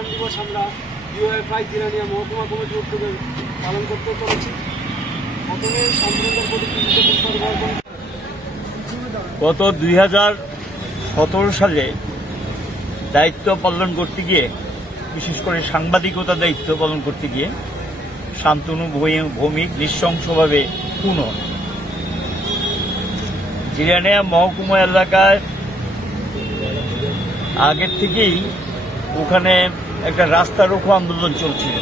সংবিধান দিবস আমরা ইউএফআই জিরানিয়া মহকুমা কমিটির উদ্যোগে পালন করতে চলেছি। প্রথমে শান্তনগর প্রতিনিধিত্ব গত 2017 সালে দায়িত্ব পালন করতে গিয়ে, বিশেষ করে সাংবাদিকতা দায়িত্ব পালন করতে গিয়ে শান্তনু ভৌমিক নৃশংসভাবে খুন হন। জিরানিয়া মহকুমা এলাকায় আগের থেকেই ওখানে একটা রাস্তা রোকো আন্দোলন চলছিল।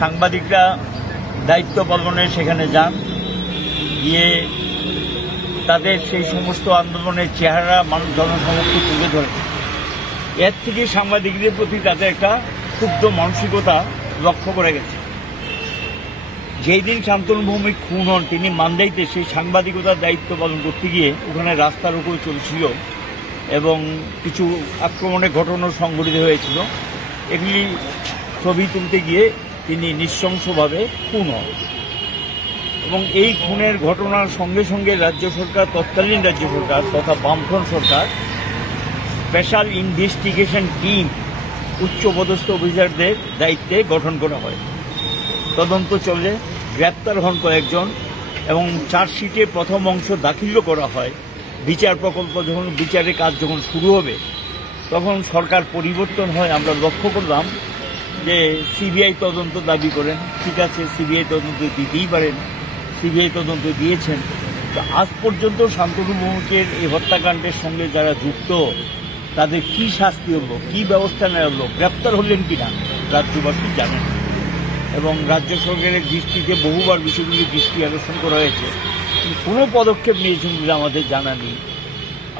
সাংবাদিকরা দায়িত্ব পালনে সেখানে যান, গিয়ে তাদের সেই সমস্ত আন্দোলনের চেহারা মানুষ জনসমক্ষে তুলে ধরে। এর থেকে সাংবাদিকদের প্রতি তাদের একটা ক্ষুব্ধ মানসিকতা লক্ষ্য করে গেছে। যেই দিন শান্তনু ভৌমিক খুন হন, তিনি মান্দাইতে সেই সাংবাদিকতার দায়িত্ব পালন করতে গিয়ে ওখানে রাস্তা রোকো চলছিল এবং কিছু আক্রমণের ঘটনা সংঘটিত হয়েছিল। এগুলি ছবি তুলতে গিয়ে তিনি নৃশংসভাবে খুন হন এবং এই খুনের ঘটনার সঙ্গে সঙ্গে রাজ্য সরকার, তৎকালীন রাজ্য সরকার তথা বামফ্রন্ট সরকার স্পেশাল ইনভেস্টিগেশন টিম উচ্চপদস্থ অফিসারদের দায়িত্বে গঠন করা হয়। তদন্ত চলে, গ্রেপ্তার হন কয়েকজন এবং চার্জশিটে প্রথম অংশ দাখিলও করা হয়। বিচার প্রকল্প যখন বিচারের কাজ যখন শুরু হবে তখন সরকার পরিবর্তন হয়। আমরা লক্ষ্য করলাম যে সিবিআই তদন্ত দাবি করেন, ঠিক আছে, সিবিআই তদন্ত দিতেই পারেন, সিবিআই তদন্ত দিয়েছেন। তো আজ পর্যন্ত শান্তনু ভৌমিকের এই হত্যাকাণ্ডের সঙ্গে যারা যুক্ত তাদের কি শাস্তি হলো, কি ব্যবস্থা নেওয়া হলো, গ্রেপ্তার হলেন কিনা রাজ্যবাসী জানেন এবং রাজ্য সরকারের দৃষ্টিতে বহুবার বিষয়গুলি দৃষ্টি আকর্ষণ করা হয়েছে, কোনো পদক্ষেপ নিয়েছেন বলে আমাদের জানা নেই।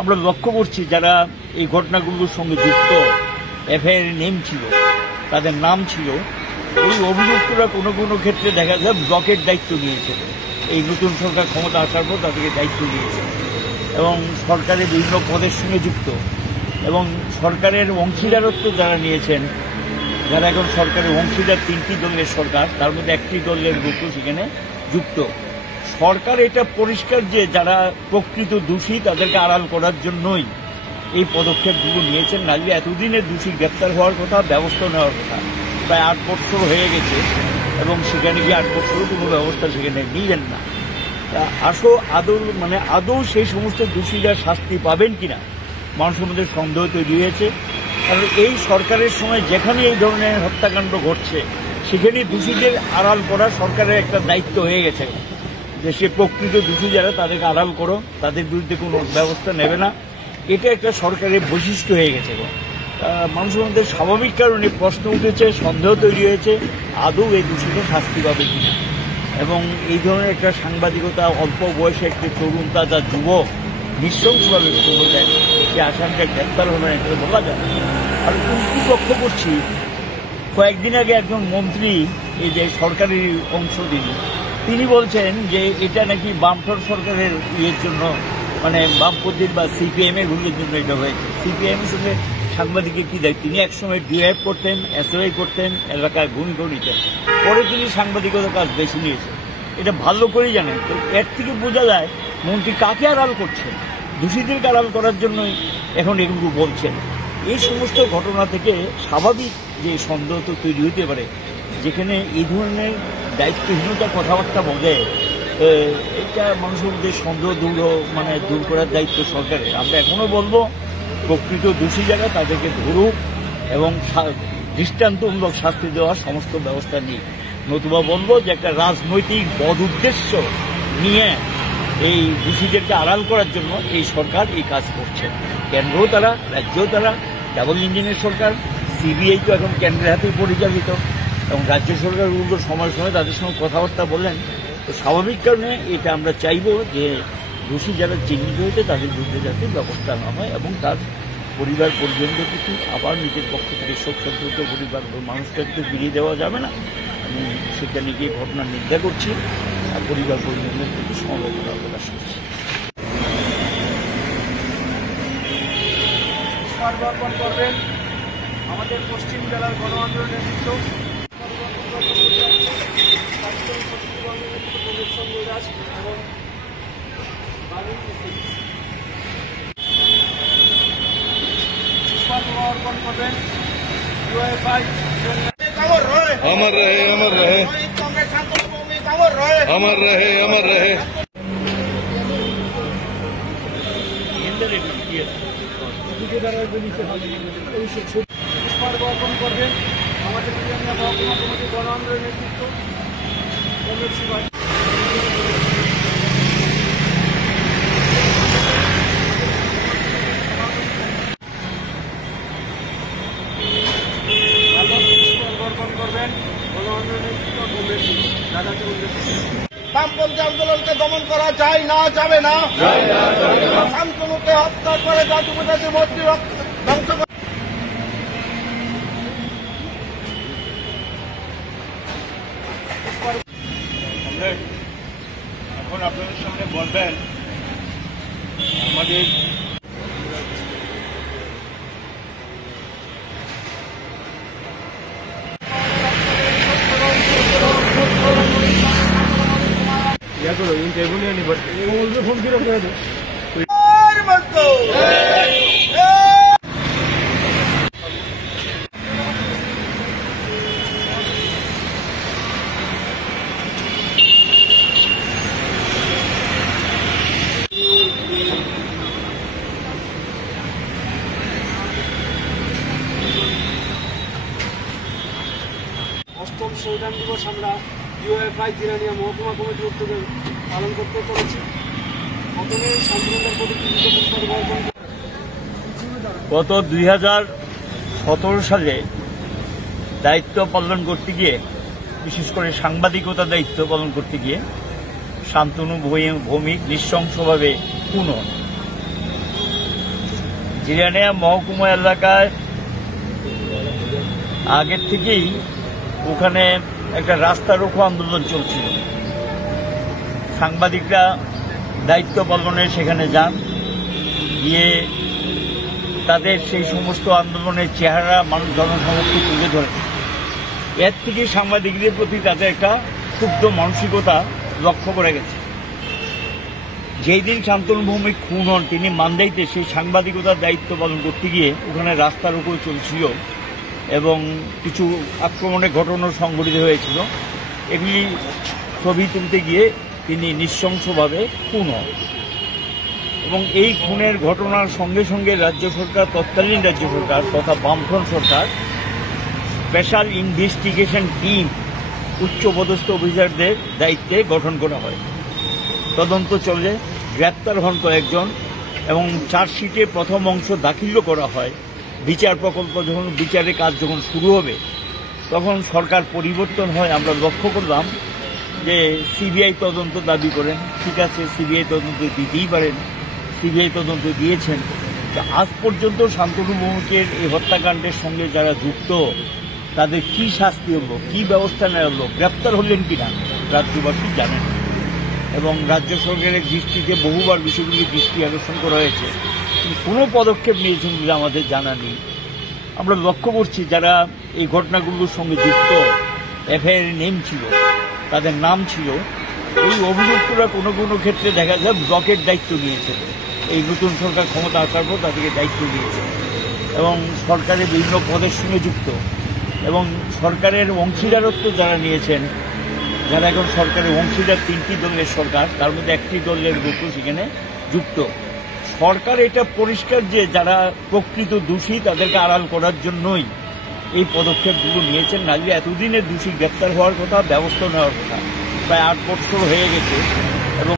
আমরা লক্ষ্য করছি যারা এই ঘটনাগুলোর সঙ্গে যুক্ত, এফআইআর নেম ছিল, তাদের নাম ছিল, এই অভিযুক্তরা কোনো কোনো ক্ষেত্রে দেখা যায় ব্লকের দায়িত্ব নিয়েছে। এই নতুন সরকার ক্ষমতা আসার পর তাদেরকে দায়িত্ব দিয়েছে এবং সরকারের বিভিন্ন পদের সঙ্গে যুক্ত এবং সরকারের অংশীদারত্ব যারা নিয়েছেন, যারা এখন সরকারের অংশীদার, 3টি দলের সরকার, তার মধ্যে একটি দলের লোকও সেখানে যুক্ত। সরকার এটা পরিষ্কার যে যারা প্রকৃত দোষী তাদেরকে আড়াল করার জন্যই এই পদক্ষেপগুলো নিয়েছেন। নাহলে এতদিনে দোষী গ্রেপ্তার হওয়ার কথা, ব্যবস্থা নেওয়ার কথা। প্রায় 8 বছর হয়ে গেছে এবং সেখানে গিয়ে 8 বছরও কোনো ব্যবস্থা সেখানে নিলেন না। আদৌ সেই সমস্ত দোষীরা শাস্তি পাবেন কিনা মানুষের মধ্যে সন্দেহ তৈরি হয়েছে। কারণ এই সরকারের সময় যেখানে এই ধরনের হত্যাকাণ্ড ঘটছে সেখানে দোষীদের আড়াল করা সরকারের একটা দায়িত্ব হয়ে গেছে যে সে প্রকৃত দোষী যারা তাদেরকে আড়াল করো, তাদের বিরুদ্ধে কোনো ব্যবস্থা নেবে না। এটা একটা সরকারের বৈশিষ্ট্য হয়ে গেছে। মানুষের মধ্যে স্বাভাবিক কারণে প্রশ্ন উঠেছে, সন্দেহ তৈরি হয়েছে আদৌ এই দোষীদের শাস্তি পাবে কিনা। এবং এই ধরনের একটা সাংবাদিকতা, অল্প বয়সে একটি তরুণ তাজা যুবক নৃশংসভাবে খুন যায়, সে আসামিটা গ্রেপ্তার হবে না এটা বলা যায়। আর উল্টি লক্ষ্য করছি, কয়েকদিন আগে একজন মন্ত্রী, এই যে সরকারি অংশ তিনি বলছেন যে এটা নাকি বামফ্রন্ট সরকারের ইয়ের জন্য, মানে বামপন্থীর বা সিপিএম এর ভুলের জন্য এটা হয়েছে। সিপিএম এর সঙ্গে সাংবাদিকের কি দায়িত্ব? তিনি একসময় ডিআইএফ করতেন, এসওআই করতেন, এলাকায় ভূমিকা নিতেন, পরে তিনি সাংবাদিকতার কাজ বেছে নিয়েছেন। এটা ভালো করেই জানেন। তো এর থেকে বোঝা যায় মন্ত্রী কাকে আড়াল করছেন, দোষীদেরকে আড়াল করার জন্যই এখন এগুলো বলছেন। এই সমস্ত ঘটনা থেকে স্বাভাবিক যে সন্দেহ তো তৈরি হতে পারে, যেখানে এই ধরনের দায়িত্বহীনতার কথাবার্তা বলে, এটা মানুষের মধ্যে সন্দেহ দূর করার দায়িত্ব সরকারের। আমরা এখনো বলবো প্রকৃত দোষী যারা তাদেরকে ধরুক এবং দৃষ্টান্তমূলক শাস্তি দেওয়ার সমস্ত ব্যবস্থা নিয়ে, নতুবা বলবো যে একটা রাজনৈতিক বদ উদ্দেশ্য নিয়ে এই দোষীদেরকে আড়াল করার জন্য এই সরকার এই কাজ করছে। কেন্দ্রও তারা, রাজ্যও তারা, ডাবল ইঞ্জিনের সরকার। সিবিআই তো এখন কেন্দ্রের হাতেই পরিচালিত এবং রাজ্য সরকারগুলো সময় সময় তাদের সঙ্গে কথাবার্তা বলেন। তো স্বাভাবিক কারণে এটা আমরা চাইব যে দোষী যারা চিহ্নিত হয়েছে তাদের বিরুদ্ধে যাতে ব্যবস্থা না হয় এবং তার পরিবার পরিজনদের কিছু আবার নিজের পক্ষ থেকে শোক সন্তপ্ত পরিবার মানুষকে কিন্তু ফিরিয়ে দেওয়া যাবে না। আমি সেখানে গিয়ে ঘটনা নিন্দা করছি আর পরিবার পরিজনদের প্রতি সমবেদনা প্রকাশ করছি। অর্পণ করবেন আমাদের পশ্চিম জেলার গণ আন্দোলনের নেতৃত্ব এবং অর্পণ করবেন UFI अमर रहे अमर रहे अमर रहे अमर रहे। পুষ্পার্ঘ অর্পণ করবেন আমাদের বিরিয়ানিয়া মহকুমা কমিটি গণ আন্দোলনের নেতৃত্ব কমরেড শিবাই। অর্পণ করবেন গণ আন্দোলনের নেতৃত্ব কমরেড রাজা চৌধুরী। বামপন্থী আন্দোলনকে দমন করা যায় না, যাবে না। শান্তনুকে হত্যা করে জাতিপতি মূর্তি ধ্বংস করে। এখন আপনাদের সামনে বলবেন আমাদের ফোন করে দেবে। অষ্টম সংবিধান দিবস আমরা UFI তিরানিয়া মহকুমা কমিটির উদ্যোগে পালন করতে চলেছি। প্রথমে শান্তিনগর প্রতি পুষ্পার্ঘ অর্পণ গত 2017 সালে দায়িত্ব পালন করতে গিয়ে, বিশেষ করে সাংবাদিকতা দায়িত্ব পালন করতে গিয়ে শান্তনু ভৌমিক নৃশংসভাবে খুন হন। জিরানিয়া মহকুমা এলাকায় আগের থেকেই ওখানে একটা রাস্তা রোকো আন্দোলন চলছিল। সাংবাদিকরা দায়িত্ব পালনে সেখানে যান, গিয়ে তাদের সেই সমস্ত আন্দোলনের চেহারা জনসমক্ষে তুলে ধরে। এর থেকে সাংবাদিকদের প্রতি তাদের একটা ক্ষুব্ধ মানসিকতা লক্ষ্য করে গেছে। যেই দিন শান্তনু ভৌমিক খুন হন, তিনি মান্দাইতে সেই সাংবাদিকতার দায়িত্ব পালন করতে গিয়ে ওখানে রাস্তা রোকো চলছিল এবং কিছু আক্রমণের ঘটনা সংঘটিত হয়েছিল। এগুলি ছবি তুলতে গিয়ে তিনি নৃশংসভাবে খুন হন এবং এই খুনের ঘটনার সঙ্গে সঙ্গে রাজ্য সরকার, তৎকালীন রাজ্য সরকার তথা বামফ্রন্ট সরকার স্পেশাল ইনভেস্টিগেশন টিম উচ্চপদস্থ অফিসারদের দায়িত্বে গঠন করা হয়। তদন্ত চলে, গ্রেপ্তার হন কয়েকজন এবং চার্জশিটে প্রথম অংশ দাখিলও করা হয়। বিচার প্রকল্প যখন বিচারের কাজ যখন শুরু হবে তখন সরকার পরিবর্তন হয়। আমরা লক্ষ্য করলাম যে সিবিআই তদন্ত দাবি করেন, ঠিক আছে সিবিআই তদন্ত দিতেই পারেন, সিবিআই তদন্ত দিয়েছেন। আজ পর্যন্ত শান্তনু ভৌমিকের এই হত্যাকাণ্ডের সঙ্গে যারা যুক্ত তাদের কি শাস্তি হলো, কি ব্যবস্থা নেওয়া হলো, গ্রেপ্তার হলেন কিনা রাজ্যবাসী জানেন এবং রাজ্য সরকারের দৃষ্টিতে বহুবার বিষয়গুলি দৃষ্টি আকর্ষণ করা হয়েছে, কিন্তু কোনো পদক্ষেপ নিয়েছেন বলে আমাদের জানা নেই। আমরা লক্ষ্য করছি যারা এই ঘটনাগুলোর সঙ্গে যুক্ত, এফআইআর নেম ছিল, তাদের নাম ছিল, এই অভিযুক্তরা কোনো কোনো ক্ষেত্রে দেখা যায় ব্লকের দায়িত্ব নিয়েছে। এই নতুন সরকার ক্ষমতা আসার পর তাদেরকে দায়িত্ব দিয়েছে এবং সরকারের বিভিন্ন পদের সঙ্গে যুক্ত এবং সরকারের অংশীদারত্ব যারা নিয়েছেন, যারা এখন সরকারের অংশীদার, 3টি দলের সরকার, তার মধ্যে একটি দলের লোকও সেখানে যুক্ত। সরকার এটা পরিষ্কার যে যারা প্রকৃত দোষী তাদেরকে আড়াল করার জন্যই এই পদক্ষেপগুলো নিয়েছেন, নাহলে এতদিনে দোষী গ্রেপ্তার হওয়ার কথা, ব্যবস্থা নেওয়ার কথা। প্রায় 8 বছর হয়ে গেছে এবং